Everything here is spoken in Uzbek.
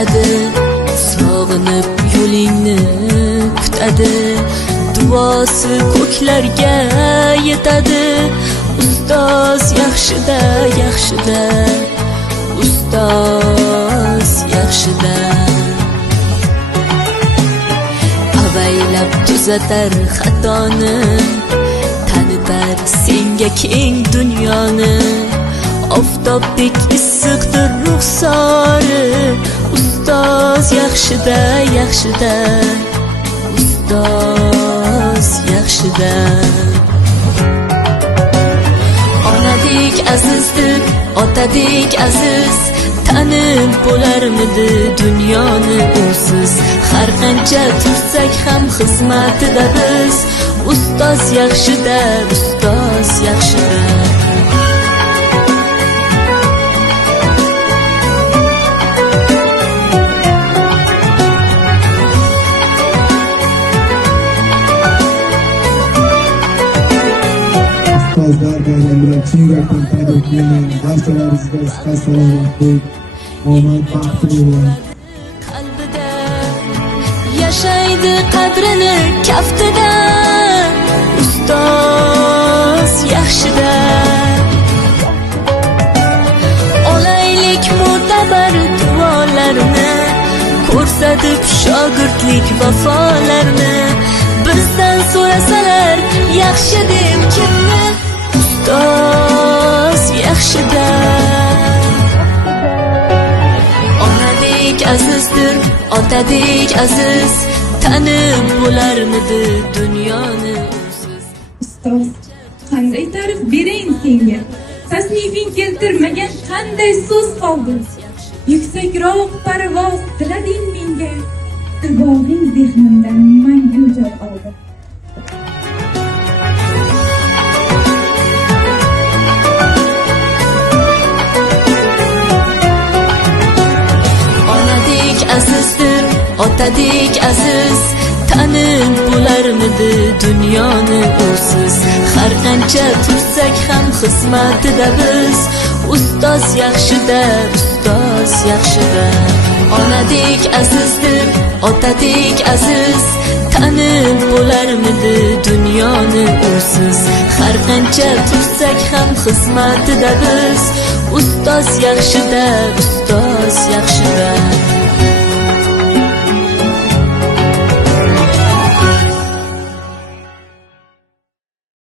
kutadi, sog'inib yo'lingni kutadi, duosi ko'klarga yetadi. Ustoz yaxshida, yaxshida, ustoz yaxshida. Avaylab tuzatar xatoni, tanitar senga keng dunyoni. Oftobdek issiqdir ruxsori, ustoz yaxshida, yaxshida, ustoz yaxshida. Onadek azizdir, otadek aziz, tanib bo'larmidi dunyoni usiz. Har qancha tursak ham xizmatida biz, ustoz yaxshida, ustoz yaxshida. Ustozlar bayrami bilan chin yurakdan tabriklayman. Barchalaringizga sihat salomatlik, omad, baxt tilayman. Qalbida yashaydi qadrini kaftida, ustoz yaxshida. Olaylik mo'tabar duolarni, ko'rsatib shogirdlik vafolarni. Bizdan so'rasalar yaxshi deb kimni, ustoz yaxshida. Onadek azizdir, otadek aziz, tanib bo'larmidi dunyoni usiz. Ustoz, qanday ta'rif berayin senga? Tasnifing keltirmagan qanday so'z qoldi? Yuksakroq parvoz tilading menga, tibog'ing zehnimdan mangu joy oldi. Onadek azizdir, otadek aziz, tanib bo'larmidi dunyoni usiz. Har qancha tursak ham xizmatida biz, ustoz yaxshida, ustoz yaxshida. Onadek azizdir, otadek aziz, tanib bo'larmidi dunyoni usiz. Har qancha tursak ham xizmatida biz, ustoz yaxshida, ustoz yaxshida.